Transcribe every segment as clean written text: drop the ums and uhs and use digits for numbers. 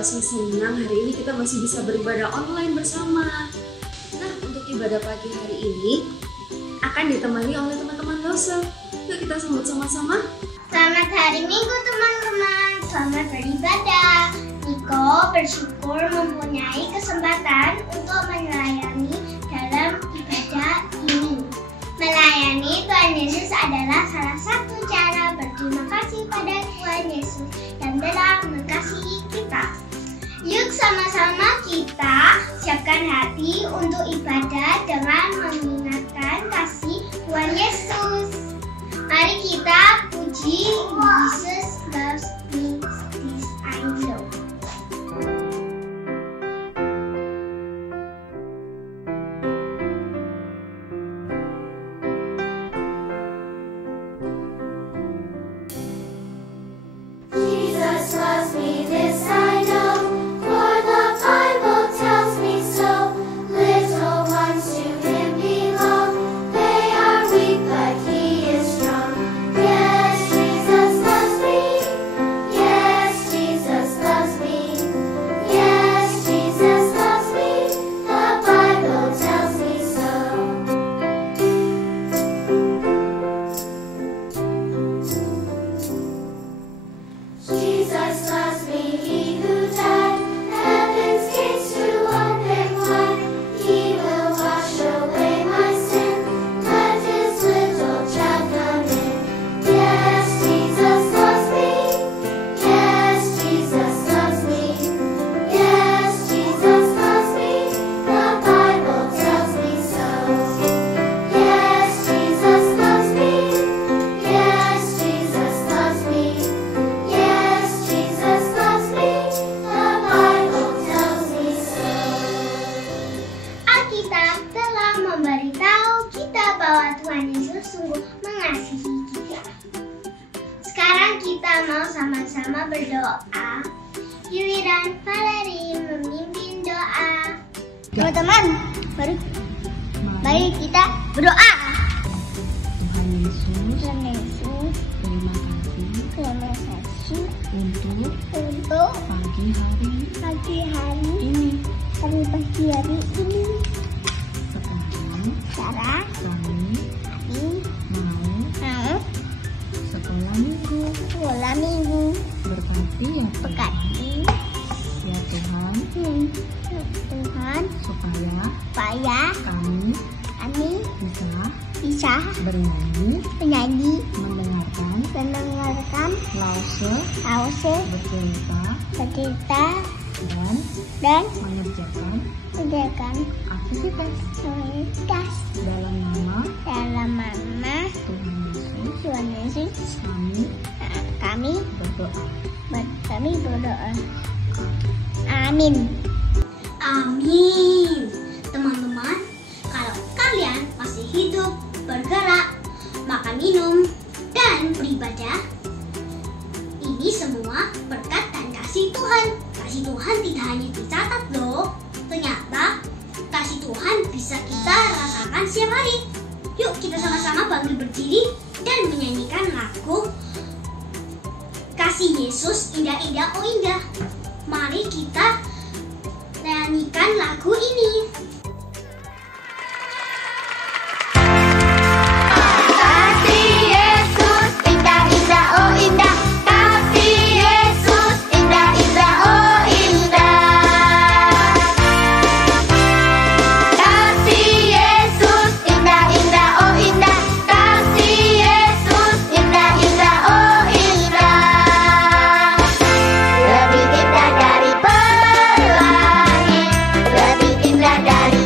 saya senang hari ini kita masih bisa beribadah online bersama. Nah, untuk ibadah pagi hari ini akan ditemani oleh teman-teman dosen. Yuk kita sambut sama-sama. Selamat hari Minggu teman-teman, selamat beribadah. Niko bersyukur mempunyai kesempatan untuk melayani dalam ibadah ini. Melayani Tuhan Yesus adalah salah satu cara berterima kasih pada Tuhan Yesus yang telah mengasihi kita. Yuk sama-sama kita siapkan hati untuk ibadah dengan mengingatkan kasih Tuhan Yesus. Mari kita puji Jesus loves me, this I know. Jesus loves me, this I know, for the Bible tells me so. Little ones to Him belong, they are weak but He is strong. Yes, Jesus loves me, yes, Jesus loves me, yes, Jesus loves me, the Bible tells me so. Jesus loves me, He who died, heaven's gates to open wide. He will wash away my sin, let His little child come in. Yes, Jesus loves me, yes, Jesus loves me, yes, Jesus loves me, the Bible tells me so. Yes, Jesus loves me, yes, Jesus loves me, yes, Jesus loves me, the Bible tells me so. Alkitab telah memberitahu kita bahwa Tuhan Yesus sungguh mengasihi kita. Sekarang kita mau sama-sama berdoa. Giliran Valeri memimpin doa. Teman-teman, mari kita berdoa. Tuhan Yesus, Terima kasih untuk untuk pagi pagi hari ini. ini. Sekarang Sekarang kami mau sekolah minggu. sekolah minggu. Berkati ya Tuhan, Berkati ya Tuhan, Tuhan supaya kami bisa menyanyi, mendengarkan lause bercerita dan dan mengerjakan mengerjakan aktivitas aktivitas dalam nama dalam nama Tuhan Yesus. Tuhan Yesus. Kami Berdoa. berdoa. Amin. Amin. Teman-teman, kalau kalian masih hidup, bergerak, makan, minum, dan beribadah, ini semua berkat dan kasih Tuhan. Kasih Tuhan tidak hanya dicatat loh. Ternyata kasih Tuhan bisa kita rasakan setiap hari. Yuk kita sama-sama bangkit berdiri dan menyanyikan lagu Kasih Yesus Indah-Indah Oh Indah. Mari kita nyanyikan lagu ini. Kasih Yesus indah-indah oh indah, kasih Yesus indah-indah oh indah. Kasih Yesus indah-indah oh indah, kasih Yesus indah-indah oh indah. Lebih indah dari pelangi, lebih indah dari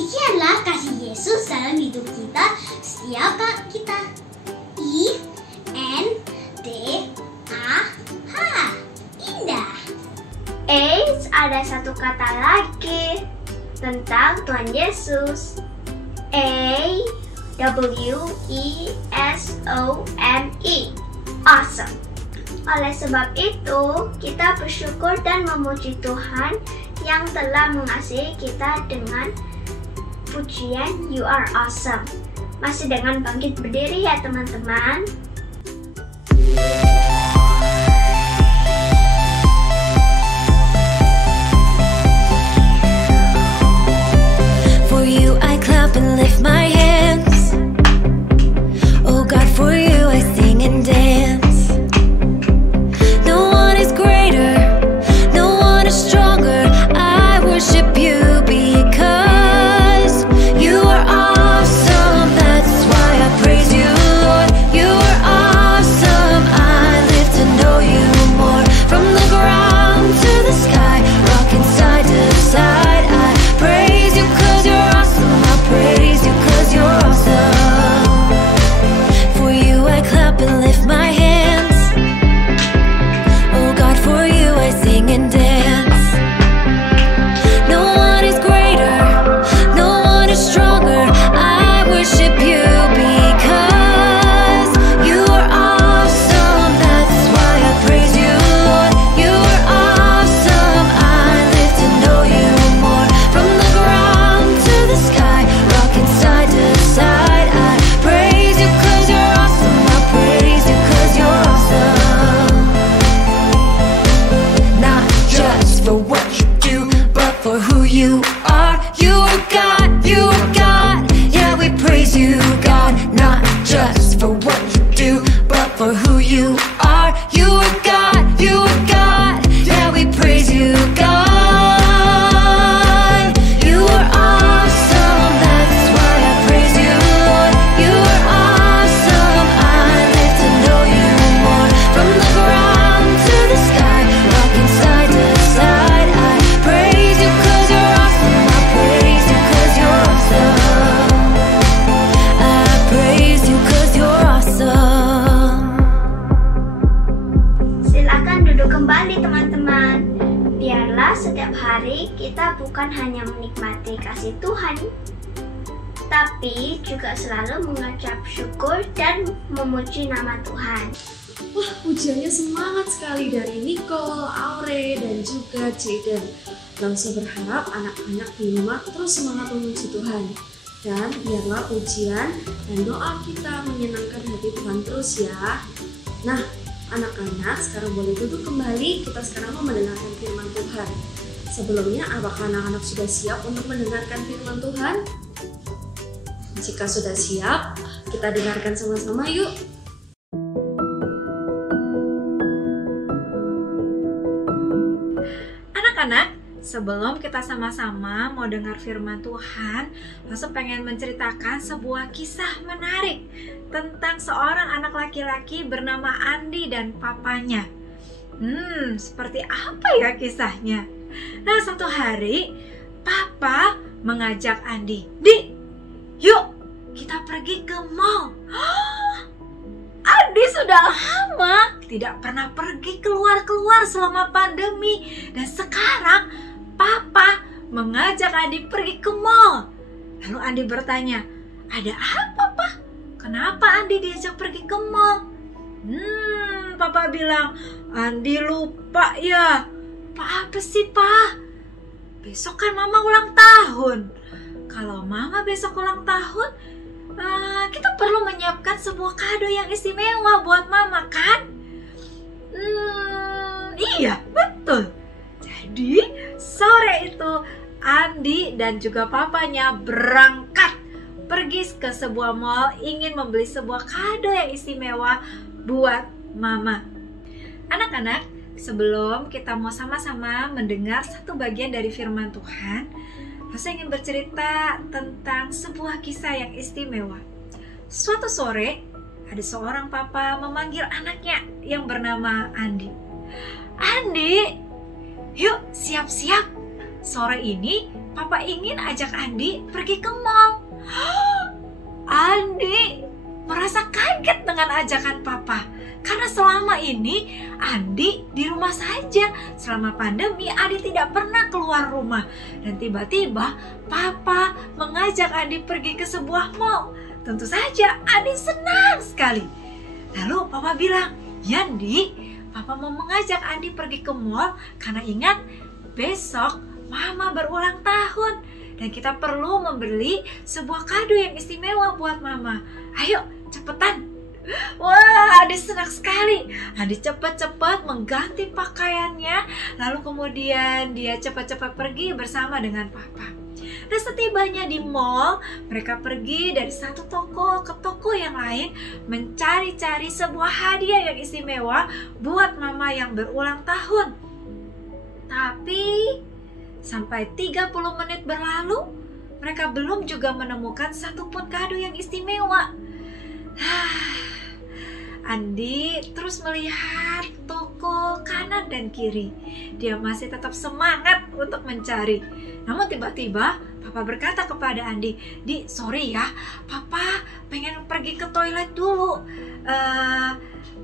Demikianlah kasih Yesus dalam hidup kita setiap kita. I-N-D-A-H. Indah. Eits, ada satu kata lagi tentang Tuhan Yesus. A-W-E-S-O-N-E. Awesome. Oleh sebab itu, kita bersyukur dan memuji Tuhan yang telah mengasihi kita dengan pujian You Are Awesome. Masih dengan bangkit berdiri ya teman-teman. For you I clap and lift my hands. Oh God, for you I sing and dance. No one is greater, no one is stronger. I worship you because you are awesome. That's why I praise you, Lord. You are awesome. I live to know you more. From the ground to the sky, rocking side to side. I praise you 'cause you're awesome. I praise you 'cause you're awesome. For you I clap and lift my hands. Oh God, for you I sing and dance. No one is greater, no one is stronger. I worship you because you are awesome. That's why I praise you, Lord. You are awesome. I live to know you more. From the ground to the sky, rocking side to side. I praise you 'cause you're awesome. I praise you 'cause you're awesome. Not just for what you do, but for who you are. You are God, you are God. Yeah, we praise you, God. Not just for what you do, but for who you are. You are God, you are God. Yeah, we praise you, God. You are awesome. That's why I praise you, Lord. You are awesome. I live to know you more. From the ground to the sky, rocking side to side. I praise you 'cause you're awesome. I praise you 'cause you're awesome. I praise you 'cause you're awesome. Silakan duduk kembali teman-teman. Biarlah setiap hari kita bukan hanya menikmati kasih Tuhan, tapi juga selalu mengucap syukur dan memuji nama Tuhan. Wah, pujiannya semangat sekali dari Nicole, Aure, dan juga Jaden. Langsung berharap anak-anak di rumah terus semangat memuji Tuhan. Dan biarlah pujian dan doa kita menyenangkan hati Tuhan terus ya. Nah, anak-anak sekarang boleh duduk kembali. Kita sekarang mau mendengarkan firman Tuhan. Sebelumnya, apakah anak-anak sudah siap untuk mendengarkan firman Tuhan? Jika sudah siap, kita dengarkan sama-sama yuk. Anak-anak, sebelum kita sama-sama mau dengar firman Tuhan, langsung pengen menceritakan sebuah kisah menarik tentang seorang anak laki-laki bernama Andi dan papanya. Seperti apa ya kisahnya? Nah, suatu hari Papa mengajak Andi, "Di, yuk kita pergi ke mall." Andi sudah lama tidak pernah pergi keluar-keluar selama pandemi, dan sekarang Papa mengajak Andi pergi ke mall. Lalu Andi bertanya, "Ada apa, Pak? Kenapa Andi diajak pergi ke mall?" Papa bilang, "Andi lupa ya." "Apa sih, Pak?" "Besok kan Mama ulang tahun. Kalau Mama besok ulang tahun, kita perlu menyiapkan sebuah kado yang istimewa buat Mama, kan?" Iya, betul. Jadi sore itu Andi dan juga papanya berangkat pergi ke sebuah mall, ingin membeli sebuah kado yang istimewa buat Mama. Anak-anak, sebelum kita mau sama-sama mendengar satu bagian dari firman Tuhan, saya ingin bercerita tentang sebuah kisah yang istimewa. Suatu sore, ada seorang papa memanggil anaknya yang bernama Andi. "Andi, yuk siap-siap. Sore ini Papa ingin ajak Andi pergi ke mall. Andi merasa kaget dengan ajakan Papa. Karena selama ini Andi di rumah saja. Selama pandemi Andi tidak pernah keluar rumah. Dan tiba-tiba Papa mengajak Andi pergi ke sebuah mall. Tentu saja Andi senang sekali. Lalu Papa bilang, "Ya Andi, Papa mau mengajak Andi pergi ke mall karena ingat besok Mama berulang tahun dan kita perlu membeli sebuah kado yang istimewa buat Mama. Ayo cepetan." Wah, Andi senang sekali. Andi cepat-cepat mengganti pakaiannya, lalu kemudian dia cepat-cepat pergi bersama dengan Papa. Dan setibanya di mall, mereka pergi dari satu toko ke toko yang lain mencari-cari sebuah hadiah yang istimewa buat Mama yang berulang tahun. Tapi sampai 30 menit berlalu, mereka belum juga menemukan satupun kado yang istimewa. Andi terus melihat toko kanan dan kiri. Dia masih tetap semangat untuk mencari. Namun tiba-tiba Papa berkata kepada Andi, "Di, sorry ya, Papa pengen pergi ke toilet dulu.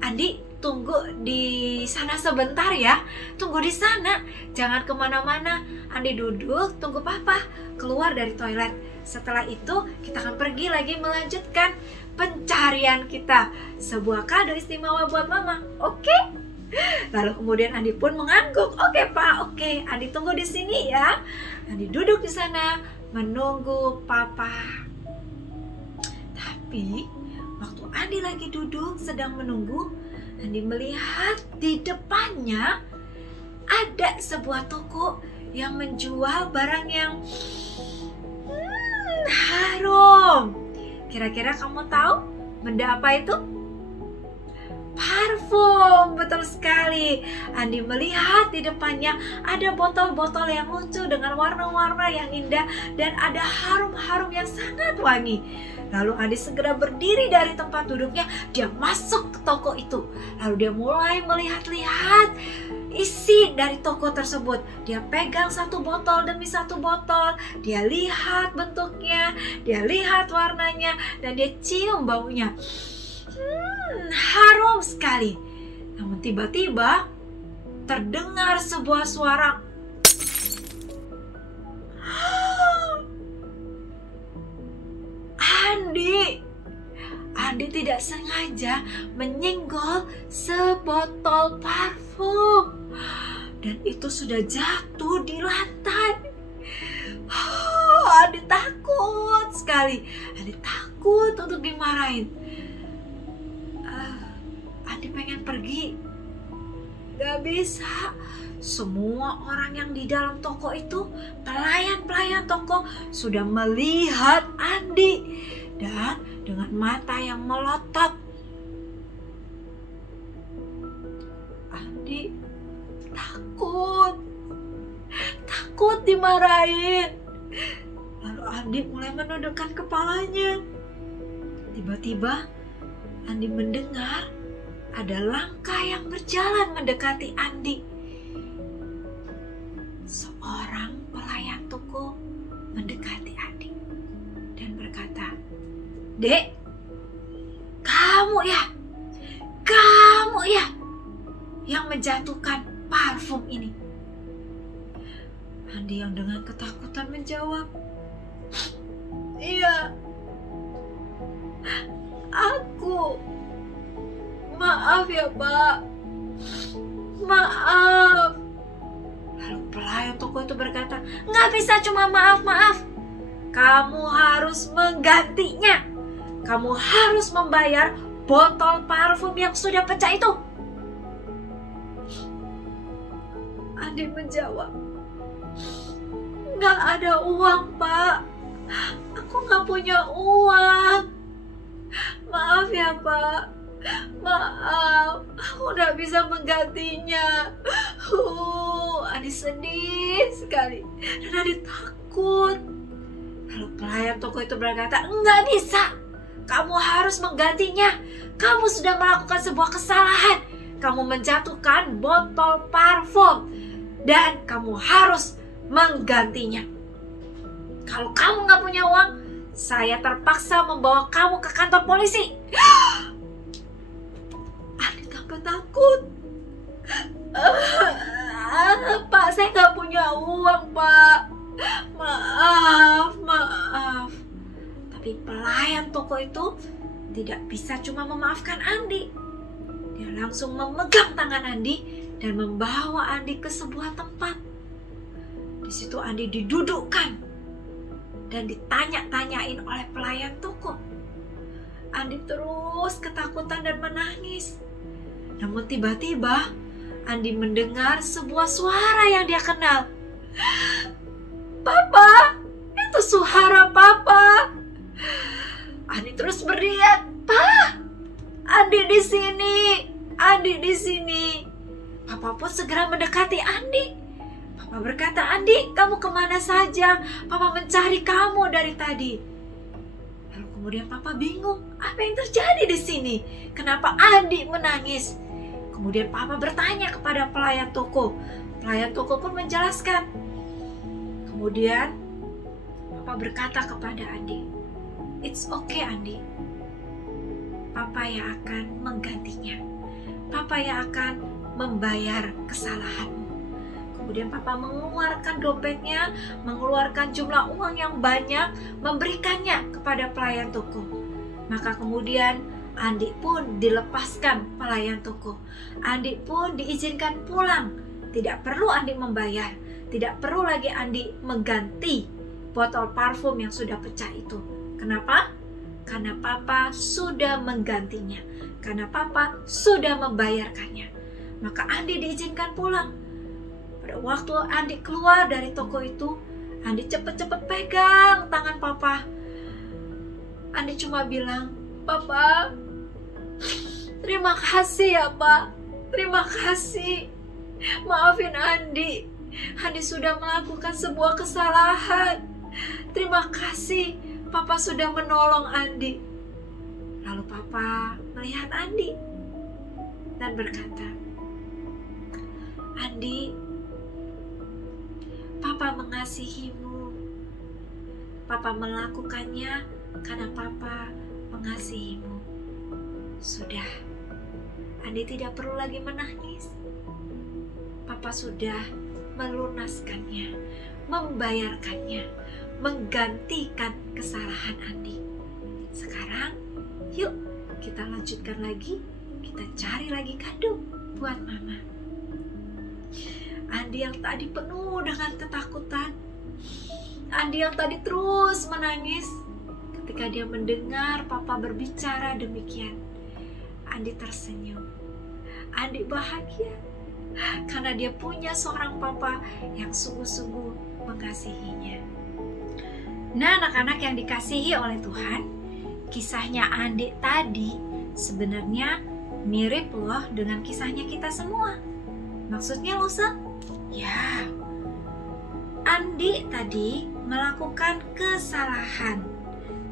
Andi, tunggu di sana sebentar ya. Tunggu di sana, jangan kemana-mana. Andi duduk, tunggu Papa keluar dari toilet. Setelah itu kita akan pergi lagi melanjutkan pencarian kita. Sebuah kado istimewa buat Mama, oke?" Lalu kemudian Andi pun mengangguk. "Oke Pak, oke. Andi tunggu di sini ya." Andi duduk di sana menunggu Papa. Tapi waktu Andi lagi duduk sedang menunggu, Andi melihat di depannya ada sebuah toko yang menjual barang yang harum. Kira-kira kamu tahu benda apa itu? Parfum, betul sekali. Andi melihat di depannya ada botol-botol yang lucu dengan warna-warna yang indah dan ada harum-harum yang sangat wangi. Lalu Andi segera berdiri dari tempat duduknya, dia masuk ke toko itu. Lalu dia mulai melihat-lihat isi dari toko tersebut. Dia pegang satu botol demi satu botol, dia lihat bentuknya, dia lihat warnanya, dan dia cium baunya. Harum sekali. Namun tiba-tiba terdengar sebuah suara. Andi tidak sengaja menyenggol sebotol parfum dan itu sudah jatuh di lantai. Andi takut sekali. Andi takut untuk dimarahin. Andi pengen pergi, gak bisa. Semua orang yang di dalam toko itu, pelayan-pelayan toko, sudah melihat Andi dan dengan mata yang melotot. Andi takut dimarahin. Lalu Andi mulai menundukkan kepalanya. Tiba-tiba Andi mendengar ada langkah yang berjalan mendekati Andi. Seorang pelayan toko mendekati Andi dan berkata, "Dek, kamu ya yang menjatuhkan parfum ini?" Andi yang dengan ketakutan menjawab, "Iya, aku. Maaf ya Pak, maaf." Lalu pelayan toko itu berkata, "Nggak bisa cuma maaf-maaf. Kamu harus menggantinya. Kamu harus membayar botol parfum yang sudah pecah itu." Andi menjawab, "Nggak ada uang Pak. Aku nggak punya uang. Maaf ya Pak. Maaf, aku udah bisa menggantinya." Andi sedih sekali dan Andi takut. Lalu pelayan toko itu berkata, "Nggak bisa. Kamu harus menggantinya. Kamu sudah melakukan sebuah kesalahan. Kamu menjatuhkan botol parfum dan kamu harus menggantinya." Kalau kamu nggak punya uang, saya terpaksa membawa kamu ke kantor polisi. Andi tambah takut. Pak, saya nggak punya uang, Pak. Maaf. Tapi pelayan toko itu tidak bisa cuma memaafkan Andi. Dia langsung memegang tangan Andi dan membawa Andi ke sebuah tempat. Di situ Andi didudukkan dan ditanya-tanyain oleh pelayan toko. Andi terus ketakutan dan menangis. Namun tiba-tiba Andi mendengar sebuah suara yang dia kenal. Papa, itu suara Papa. Andi terus beriak, "Pa, Andi di sini, Andi di sini." Papa pun segera mendekati Andi. Papa berkata, "Andi, kamu kemana saja? Papa mencari kamu dari tadi." Lalu kemudian Papa bingung, apa yang terjadi di sini? Kenapa Andi menangis? Kemudian Papa bertanya kepada pelayan toko. Pelayan toko pun menjelaskan. Kemudian Papa berkata kepada Andi, "It's okay, Andi. Papa yang akan menggantinya. Papa yang akan membayar kesalahanmu." Kemudian Papa mengeluarkan dompetnya, mengeluarkan jumlah uang yang banyak, memberikannya kepada pelayan toko. Maka kemudian Andi pun dilepaskan pelayan toko. Andi pun diizinkan pulang. Tidak perlu Andi membayar. Tidak perlu lagi Andi mengganti botol parfum yang sudah pecah itu. Kenapa? Karena Papa sudah menggantinya. Karena Papa sudah membayarkannya. Maka Andi diizinkan pulang. Pada waktu Andi keluar dari toko itu, Andi cepat-cepat pegang tangan Papa. Andi cuma bilang, "Papa, terima kasih ya, Pak. Terima kasih. Maafin Andi. Andi sudah melakukan sebuah kesalahan. Terima kasih, Papa sudah menolong Andi." Lalu Papa melihat Andi dan berkata, "Andi, Papa mengasihimu. Papa melakukannya karena Papa mengasihimu. Sudah, Andi tidak perlu lagi menangis. Papa sudah melunaskannya, membayarkannya, menggantikan kesalahan Andi. Sekarang, yuk kita lanjutkan lagi, kita cari lagi kado buat Mama." Andi yang tadi penuh dengan ketakutan, Andi yang tadi terus menangis, ketika dia mendengar Papa berbicara demikian, Andi tersenyum. Andi bahagia karena dia punya seorang Papa yang sungguh-sungguh mengasihinya. Nah, anak-anak yang dikasihi oleh Tuhan, kisahnya Andi tadi sebenarnya mirip loh dengan kisahnya kita semua. Maksudnya loh, ya, Andi tadi melakukan kesalahan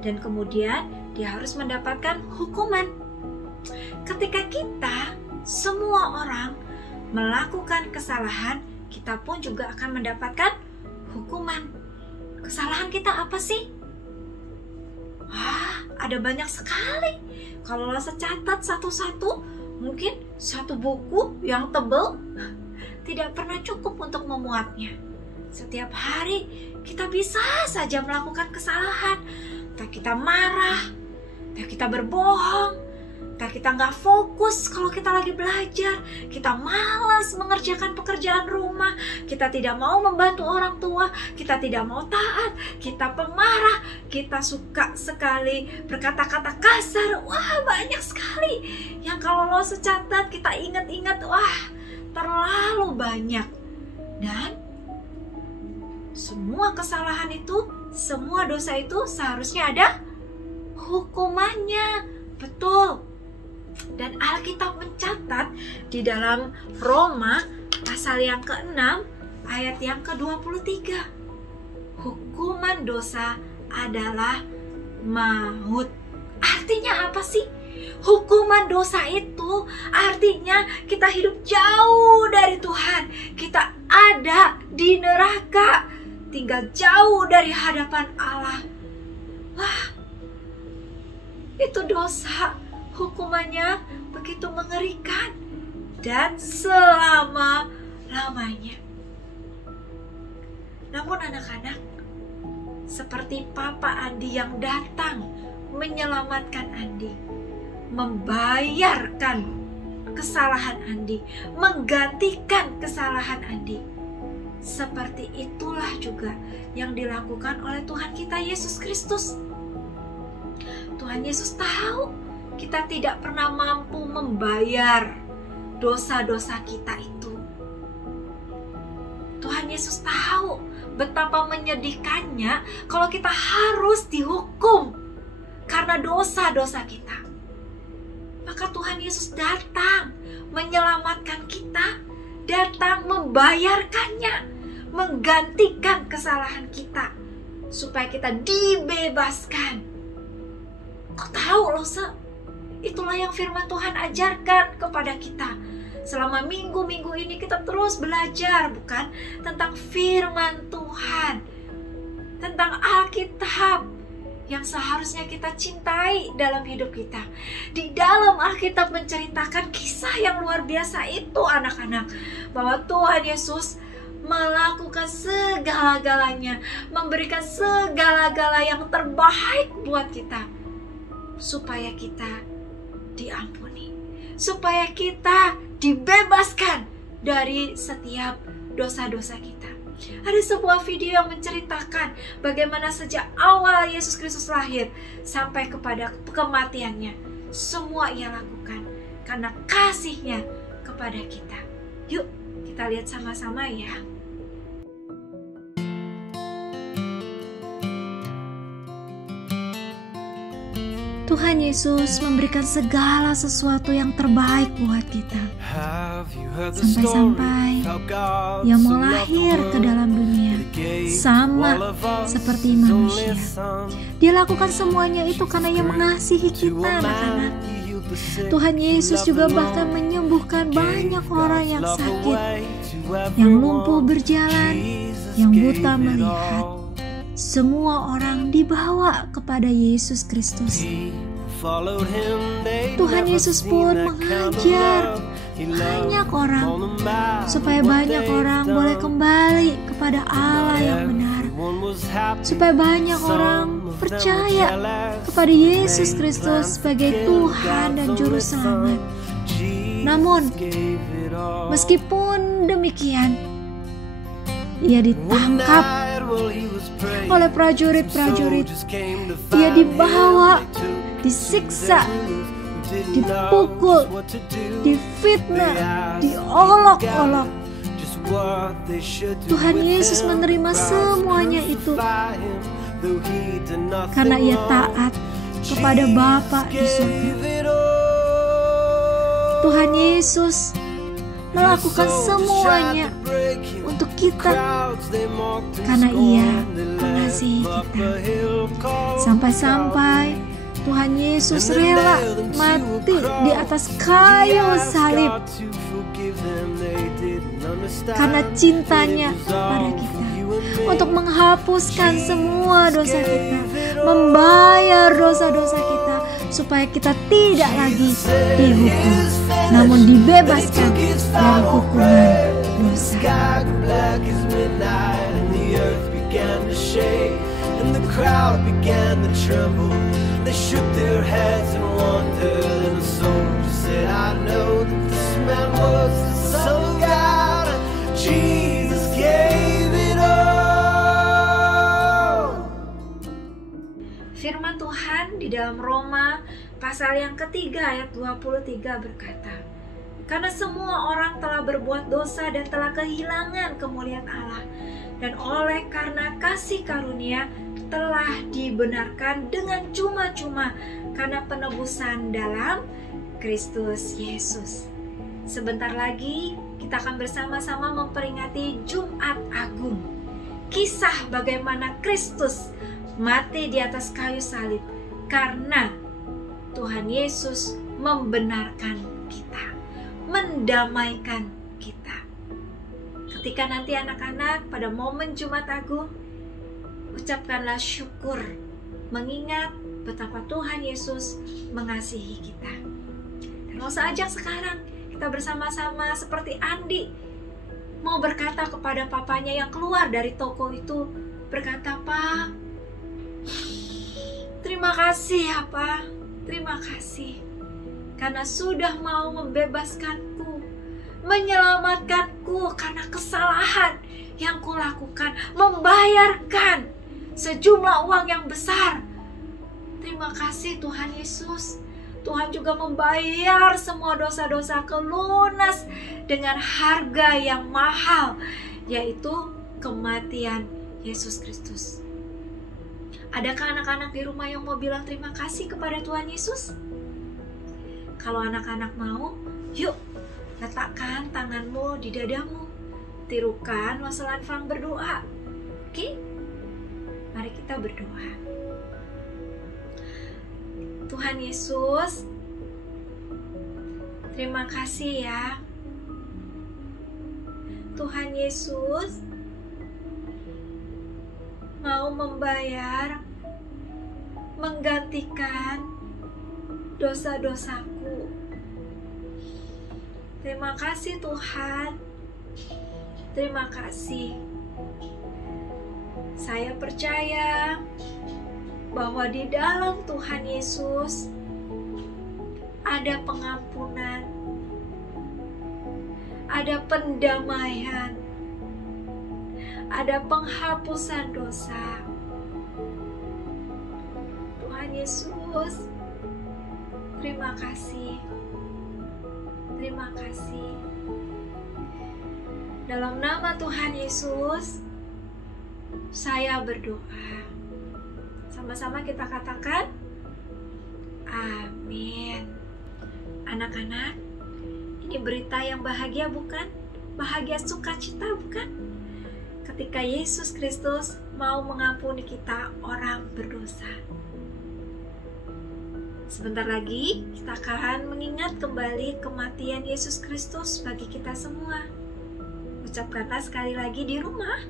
dan kemudian dia harus mendapatkan hukuman. Ketika kita, semua orang melakukan kesalahan, kita pun juga akan mendapatkan hukuman. Kesalahan kita apa sih? Ada banyak sekali. Kalau Lasa catat satu-satu, mungkin satu buku yang tebal tidak pernah cukup untuk memuatnya. Setiap hari kita bisa saja melakukan kesalahan. Entah kita marah, entah kita berbohong, entah kita nggak fokus kalau kita lagi belajar, kita malas mengerjakan pekerjaan rumah, kita tidak mau membantu orang tua, kita tidak mau taat, kita pemarah, kita suka sekali berkata-kata kasar. Banyak sekali yang kalau lo secatat kita ingat-ingat, terlalu banyak. Dan semua kesalahan itu, semua dosa itu seharusnya ada hukumannya. Betul. Dan Alkitab mencatat di dalam Roma pasal yang ke-6 ayat yang ke-23. Hukuman dosa adalah maut. Artinya apa sih? Hukuman dosa itu artinya kita hidup jauh dari Tuhan. Kita ada di neraka. tinggal jauh dari hadapan Allah. Wah, itu dosa. Hukumannya begitu mengerikan dan selama-lamanya. Namun anak-anak, seperti Papa Andi yang datang menyelamatkan Andi, membayarkan kesalahan Andi, menggantikan kesalahan Andi. Seperti itulah juga yang dilakukan oleh Tuhan kita Yesus Kristus. Tuhan Yesus tahu kita tidak pernah mampu membayar dosa-dosa kita itu. Tuhan Yesus tahu betapa menyedihkannya kalau kita harus dihukum karena dosa-dosa kita. Maka Tuhan Yesus datang menyelamatkan kita, datang membayarkannya, menggantikan kesalahan kita supaya kita dibebaskan. Kau tahu loh, itulah yang firman Tuhan ajarkan kepada kita. Selama minggu-minggu ini kita terus belajar, bukan? Tentang firman Tuhan, tentang Alkitab yang seharusnya kita cintai dalam hidup kita. Di dalam Alkitab menceritakan kisah yang luar biasa itu, anak-anak, bahwa Tuhan Yesus melakukan segala-galanya, memberikan segala-gala yang terbaik buat kita, supaya kita diampuni, supaya kita dibebaskan dari setiap dosa-dosa kita. Ada sebuah video yang menceritakan bagaimana sejak awal Yesus Kristus lahir sampai kepada kematiannya, semua ia lakukan karena kasih-Nya kepada kita. Yuk kita lihat sama-sama ya. Tuhan Yesus memberikan segala sesuatu yang terbaik buat kita. Sampai-sampai Ia mau lahir ke dalam dunia sama seperti manusia. Dia lakukan semuanya itu karena Ia mengasihi kita, anak-anak. Tuhan Yesus juga bahkan menyembuhkan banyak orang yang sakit, yang lumpuh berjalan, yang buta melihat. Semua orang dibawa kepada Yesus Kristus. Tuhan Yesus pun mengajar banyak orang supaya banyak orang boleh kembali kepada Allah yang benar, supaya banyak orang percaya kepada Yesus Kristus sebagai Tuhan dan Juru Selamat. Namun, meskipun demikian, Ia ditangkap oleh prajurit-prajurit. Ia dibawa, disiksa, dipukul, difitnah, diolok-olok. Tuhan Yesus menerima semuanya itu karena Ia taat kepada Bapa di surga. Tuhan Yesus melakukan semuanya untuk kita karena Ia mengasihi kita. Sampai-sampai Tuhan Yesus rela mati di atas kayu salib karena cintanya pada kita, untuk menghapuskan semua dosa kita, membayar dosa-dosa kita, supaya kita tidak lagi dihukum, namun dibebaskan dari hukuman dosa. They shook their heads and wondered, and the soldiers said, I know that this man was the Son of God. Jesus gave it all. Firman Tuhan di dalam Roma pasal yang ketiga ayat 23 berkata, karena semua orang telah berbuat dosa dan telah kehilangan kemuliaan Allah, dan oleh karena kasih karunia telah dibenarkan dengan cuma-cuma karena penebusan dalam Kristus Yesus. Sebentar lagi kita akan bersama-sama memperingati Jumat Agung. Kisah bagaimana Kristus mati di atas kayu salib karena Tuhan Yesus membenarkan kita, mendamaikan kita. Ketika nanti anak-anak pada momen Jumat Agung, ucapkanlah syukur mengingat betapa Tuhan Yesus mengasihi kita. Dan mau saja sekarang kita bersama-sama seperti Andi mau berkata kepada papanya yang keluar dari toko itu, berkata, "Pak, terima kasih ya Pak, terima kasih karena sudah mau membebaskanku, menyelamatkanku karena kesalahan yang kulakukan, membayarkan sejumlah uang yang besar. Terima kasih Tuhan Yesus. Tuhan juga membayar semua dosa-dosaku lunas dengan harga yang mahal, yaitu kematian Yesus Kristus." Adakah anak-anak di rumah yang mau bilang terima kasih kepada Tuhan Yesus? Kalau anak-anak mau, yuk letakkan tanganmu di dadamu, tirukan waselanfang berdoa. Oke? Mari kita berdoa. Tuhan Yesus, terima kasih ya. Tuhan Yesus mau membayar, menggantikan dosa-dosaku. Terima kasih Tuhan. Terima kasih. Saya percaya bahwa di dalam Tuhan Yesus ada pengampunan, ada pendamaian, ada penghapusan dosa. Tuhan Yesus, terima kasih. Terima kasih. Dalam nama Tuhan Yesus, saya berdoa. Sama-sama kita katakan, amin. Anak-anak, ini berita yang bahagia bukan? Bahagia sukacita bukan? Ketika Yesus Kristus mau mengampuni kita orang berdosa. Sebentar lagi kita akan mengingat kembali kematian Yesus Kristus bagi kita semua. Ucapkanlah sekali lagi di rumah,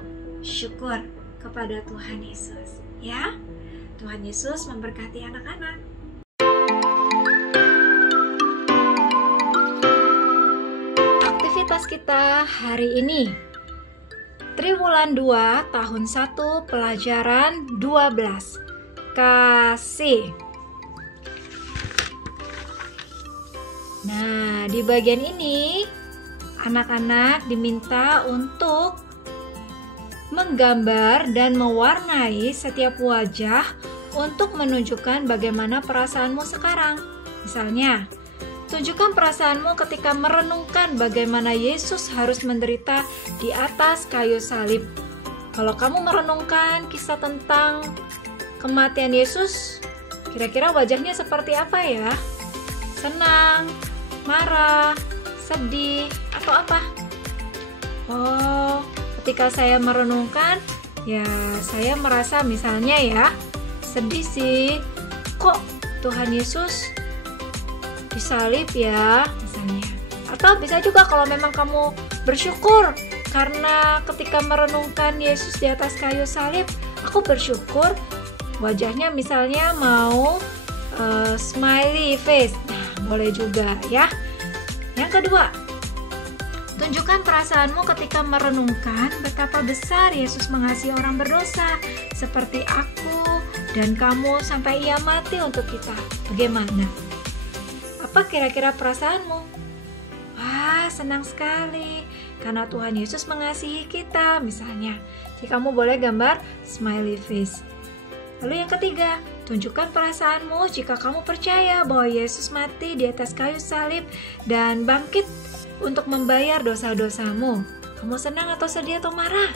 syukur kepada Tuhan Yesus. Ya, Tuhan Yesus memberkati anak-anak. Aktivitas kita hari ini, Triwulan 2 tahun 1 pelajaran 12, kasih. Nah, di bagian ini anak-anak diminta untuk menggambar dan mewarnai setiap wajah untuk menunjukkan bagaimana perasaanmu sekarang. Misalnya, tunjukkan perasaanmu ketika merenungkan bagaimana Yesus harus menderita di atas kayu salib. Kalau kamu merenungkan kisah tentang kematian Yesus, kira-kira wajahnya seperti apa ya? Senang, marah, sedih, atau apa? Oh, ketika saya merenungkan, ya saya merasa misalnya ya, sedih sih. Kok Tuhan Yesus disalib ya, misalnya. Atau bisa juga kalau memang kamu bersyukur karena ketika merenungkan Yesus di atas kayu salib, aku bersyukur wajahnya misalnya mau smiley face. Nah, boleh juga ya. Yang kedua, tunjukkan perasaanmu ketika merenungkan betapa besar Yesus mengasihi orang berdosa seperti aku dan kamu sampai ia mati untuk kita. Bagaimana? Apa kira-kira perasaanmu? Wah, senang sekali karena Tuhan Yesus mengasihi kita misalnya. Jadi kamu boleh gambar smiley face. Lalu yang ketiga, tunjukkan perasaanmu jika kamu percaya bahwa Yesus mati di atas kayu salib dan bangkit untuk membayar dosa-dosamu. Kamu senang atau sedih atau marah?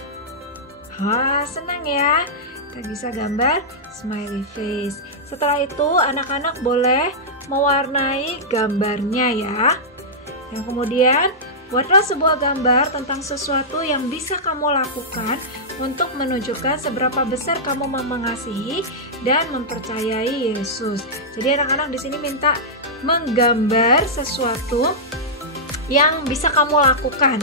Wah, senang ya. Kita bisa gambar smiley face. Setelah itu, anak-anak boleh mewarnai gambarnya ya. Yang kemudian, buatlah sebuah gambar tentang sesuatu yang bisa kamu lakukan untuk menunjukkan seberapa besar kamu mengasihi dan mempercayai Yesus. Jadi anak-anak di sini minta menggambar sesuatu yang bisa kamu lakukan.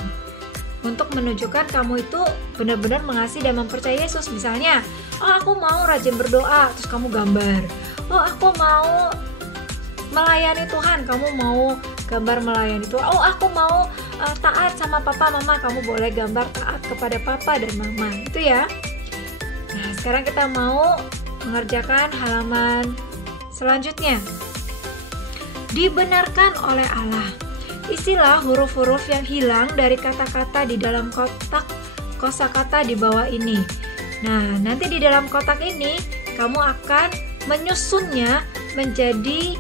untuk menunjukkan kamu itu benar-benar mengasihi dan mempercayai Yesus. Misalnya, oh aku mau rajin berdoa, terus kamu gambar. Oh aku mau melayani Tuhan, kamu mau gambar melayani Tuhan. Oh aku mau taat sama papa mama, kamu boleh gambar taat kepada papa dan mama. Itu ya. Nah sekarang kita mau mengerjakan halaman selanjutnya. Dibenarkan oleh Allah. Isilah huruf-huruf yang hilang dari kata-kata di dalam kotak kosakata di bawah ini. Nah nanti di dalam kotak ini kamu akan menyusunnya menjadi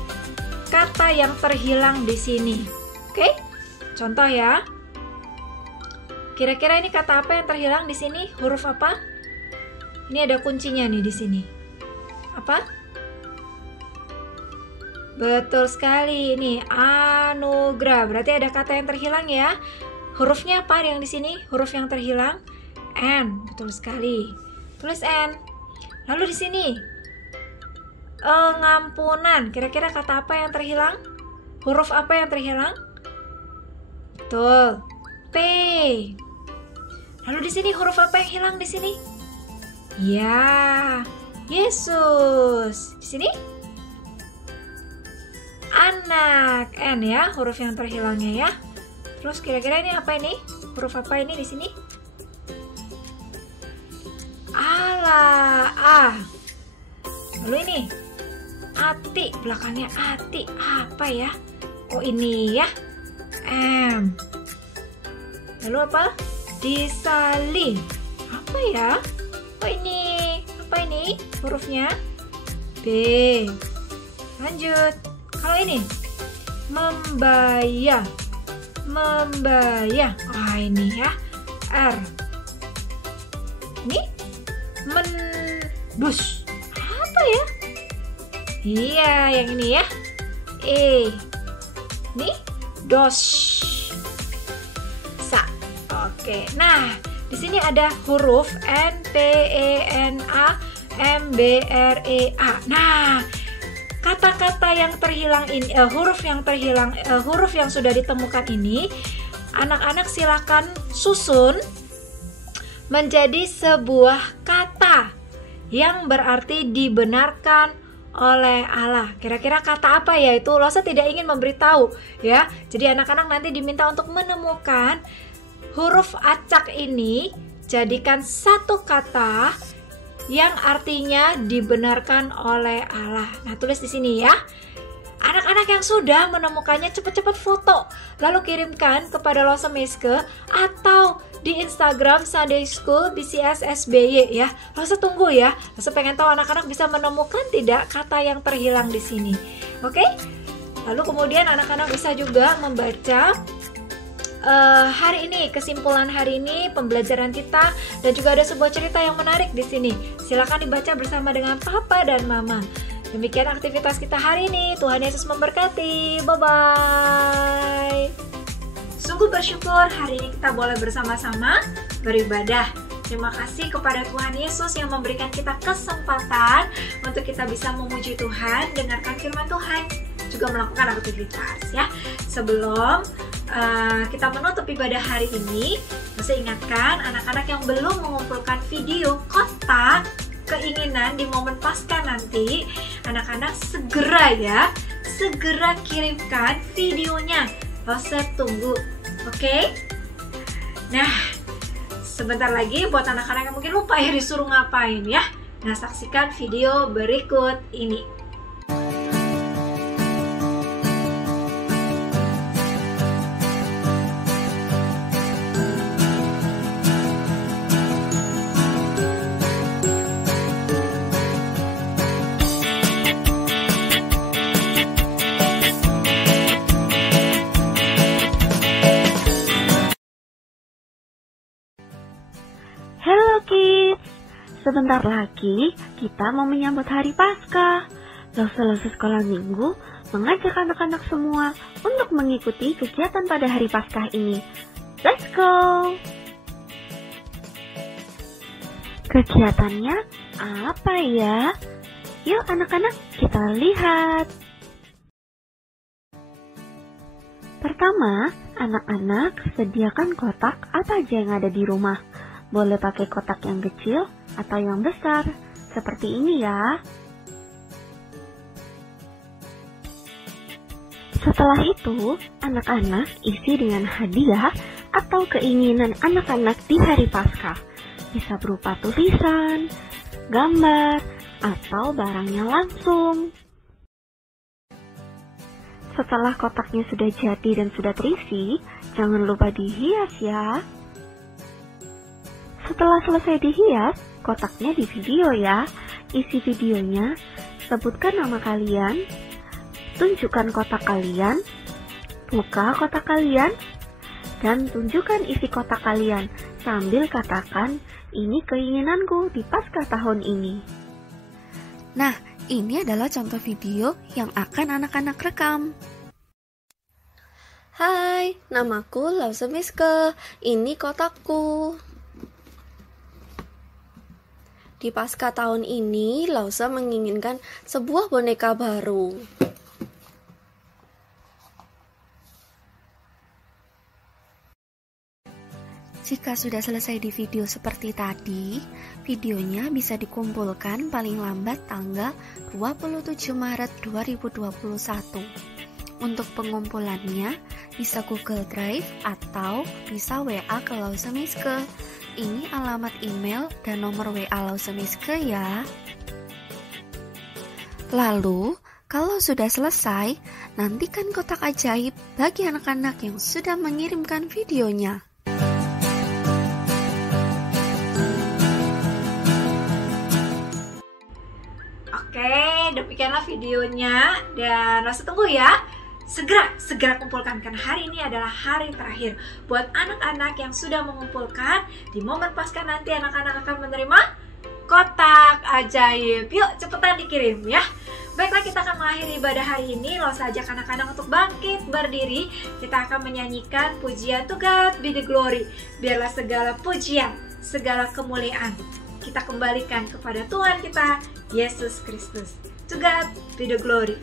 kata yang terhilang di sini. Oke? Contoh ya. Kira-kira ini kata apa yang terhilang di sini? Huruf apa? Ini ada kuncinya nih di sini. Apa? Betul sekali. Ini anugerah. Berarti ada kata yang terhilang ya. Hurufnya apa yang di sini? Huruf yang terhilang N. Betul sekali. Tulis N. Lalu di sini pengampunan. Kira-kira kata apa yang terhilang? Huruf apa yang terhilang? Betul. P. Lalu di sini huruf apa yang hilang di sini? Ya, Yesus. Di sini? Anak. N ya, huruf yang terhilangnya ya. Terus kira-kira ini apa ini? Huruf apa ini di sini? Allah. A. Lalu ini Ati, belakangnya Ati apa ya? Oh ini ya, M. Lalu apa? Disalin. Apa ya? Oh ini, apa ini hurufnya? B. Lanjut. Kalau ini membayar, membayar. Ah ini ya, R. Ini mendus. Apa ya? Iya, yang ini ya. E. Ini dos. Sa. Oke. Nah, di sini ada huruf N P E N A M B R E A. Nah, kata-kata yang terhilang ini, huruf yang terhilang, huruf yang sudah ditemukan ini, anak-anak silakan susun menjadi sebuah kata yang berarti dibenarkan oleh Allah. Kira-kira kata apa ya itu? Losa tidak ingin memberitahu ya. Jadi anak-anak nanti diminta untuk menemukan huruf acak ini, jadikan satu kata yang artinya dibenarkan oleh Allah. Nah, tulis di sini ya. Anak-anak yang sudah menemukannya cepat-cepat foto, lalu kirimkan kepada Losa Meske atau di Instagram Sunday School BCS SBY ya. Losa tunggu ya. Losa pengen tahu anak-anak bisa menemukan tidak kata yang terhilang di sini. Oke? Lalu kemudian anak-anak bisa juga membaca hari ini, kesimpulan hari ini, pembelajaran kita, dan juga ada sebuah cerita yang menarik di sini. Silakan dibaca bersama dengan Papa dan Mama. Demikian aktivitas kita hari ini. Tuhan Yesus memberkati. Bye-bye. Sungguh bersyukur hari ini kita boleh bersama-sama beribadah. Terima kasih kepada Tuhan Yesus yang memberikan kita kesempatan untuk kita bisa memuji Tuhan, dengarkan firman Tuhan, juga melakukan aktivitas ya. Sebelum kita menutup ibadah hari ini, saya ingatkan anak-anak yang belum mengumpulkan video kotak keinginan di momen Paskah nanti, anak-anak segera kirimkan videonya. Losa tunggu, oke? Nah, sebentar lagi buat anak-anak yang mungkin lupa ya disuruh ngapain ya. Nah, saksikan video berikut ini. Sebentar lagi kita mau menyambut hari Paskah. Losa sekolah minggu mengajak anak-anak semua untuk mengikuti kegiatan pada hari Paskah ini. Let's go! Kegiatannya apa ya? Yuk anak-anak kita lihat. Pertama, anak-anak sediakan kotak apa aja yang ada di rumah. Boleh pakai kotak yang kecil atau yang besar, seperti ini ya. Setelah itu, anak-anak isi dengan hadiah atau keinginan anak-anak di hari Paskah. Bisa berupa tulisan, gambar, atau barangnya langsung. Setelah kotaknya sudah jadi dan sudah terisi, jangan lupa dihias ya. Setelah selesai dihias, kotaknya di video ya. Isi videonya, sebutkan nama kalian, tunjukkan kotak kalian, buka kotak kalian, dan tunjukkan isi kotak kalian sambil katakan, ini keinginanku di Paskah tahun ini. Nah, ini adalah contoh video yang akan anak-anak rekam. Hai, namaku Lause Miske. Ini kotakku. Di Paskah tahun ini, Lause menginginkan sebuah boneka baru. Jika sudah selesai di video seperti tadi, videonya bisa dikumpulkan paling lambat tanggal 27 Maret 2021. Untuk pengumpulannya, bisa Google Drive atau bisa WA ke Lause Miske. Ini alamat email dan nomor WA Lause Miske ya. Lalu, kalau sudah selesai, nantikan kotak ajaib bagi anak-anak yang sudah mengirimkan videonya. Oke, demikianlah videonya dan Lause tunggu ya. Segera kumpulkan, karena hari ini adalah hari terakhir buat anak-anak yang sudah mengumpulkan. Di momen Paskah nanti anak-anak akan menerima kotak ajaib. Yuk cepetan dikirim ya. Baiklah, kita akan mengakhiri ibadah hari ini. Lause ajak anak-anak untuk bangkit berdiri. Kita akan menyanyikan pujian To God Be The Glory. Biarlah segala pujian, segala kemuliaan kita kembalikan kepada Tuhan kita, Yesus Kristus. To God Be The Glory.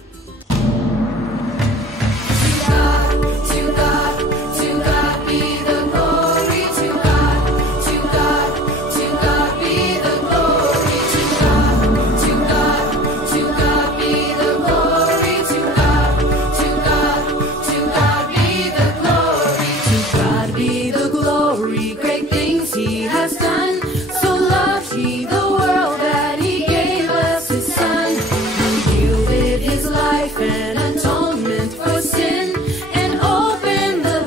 An atonement for sin and open the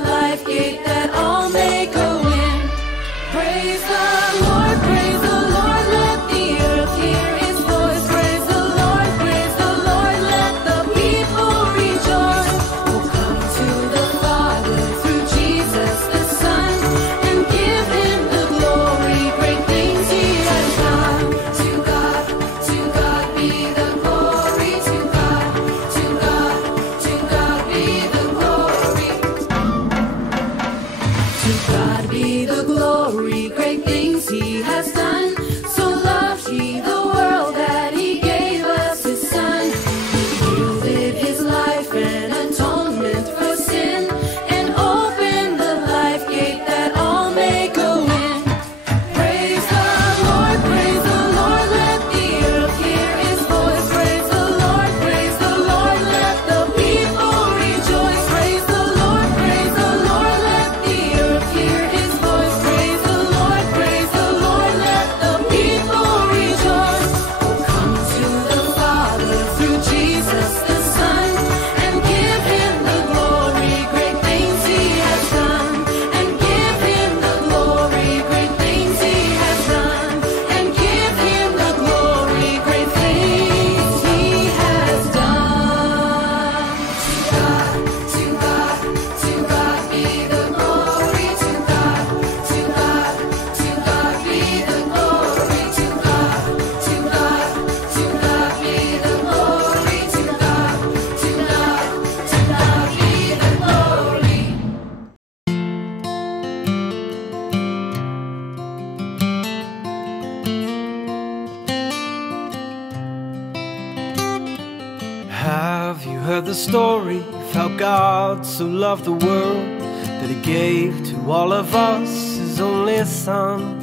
Have you heard the story of how God so loved the world that He gave to all of us His only Son?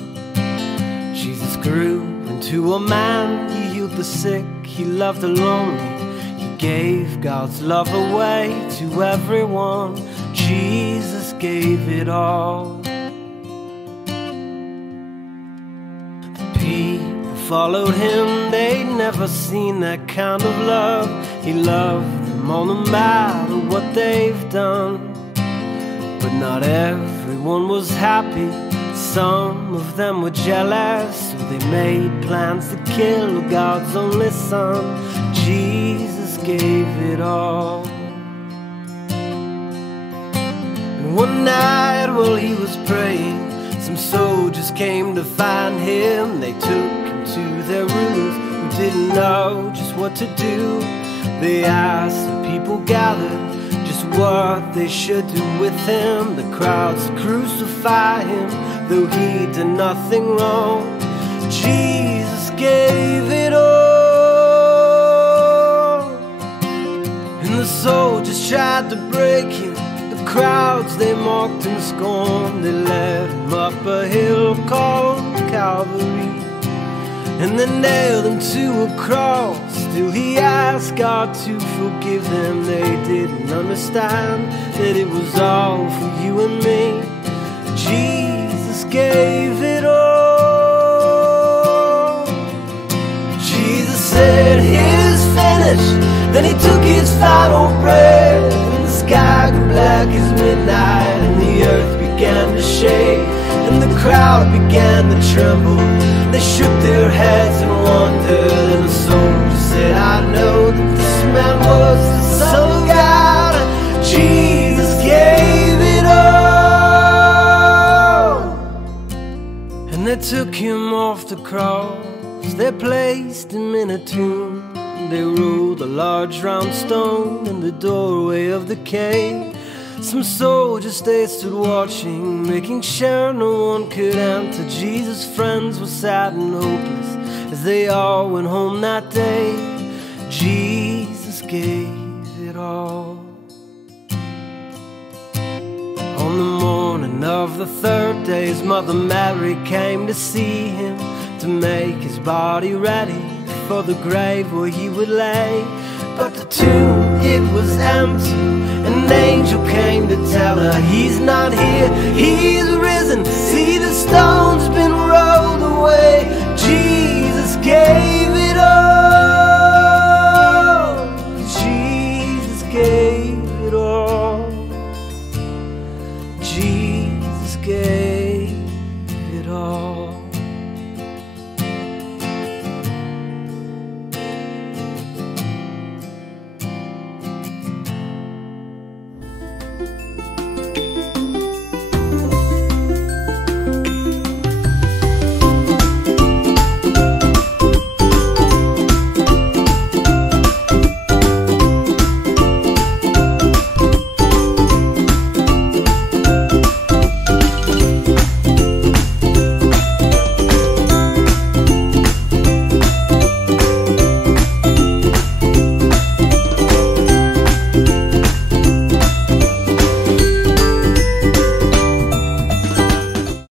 Jesus grew into a man, He healed the sick, He loved the lonely, He gave God's love away to everyone. Jesus gave it all. The people followed Him, they'd never seen that kind of love. He loved them all no matter what they've done. But not everyone was happy. Some of them were jealous, so they made plans to kill God's only Son. Jesus gave it all. And one night while He was praying, some soldiers came to find Him. They took Him to their rooms, who didn't know just what to do. They asked the people gathered just what they should do with Him. The crowds crucify Him, though He did nothing wrong. Jesus gave it all. And the soldiers tried to break Him, the crowds they mocked and scorned. They led Him up a hill called Calvary, and they nailed Him to a cross. Still He asked God to forgive them. They didn't understand that it was all for you and me. Jesus gave it all. Jesus said, "It is finished." Then He took His final breath, and the sky grew black as midnight, and the earth began to shake, and the crowd began to tremble. They shook their heads and wondered, and the soldiers said, "I know that this man was the Son of God." Jesus gave it all. And they took Him off the cross, they placed Him in a tomb. They rolled a large round stone in the doorway of the cave. Some soldiers, they stood watching, making sure no one could enter. Jesus' friends were sad and hopeless as they all went home that day. Jesus gave it all. On the morning of the third day, His mother Mary came to see Him, to make His body ready for the grave where He would lay. But the tomb, it was empty. An angel came to tell her, He's not here, He's risen. See, the stone's been rolled away. Jesus gave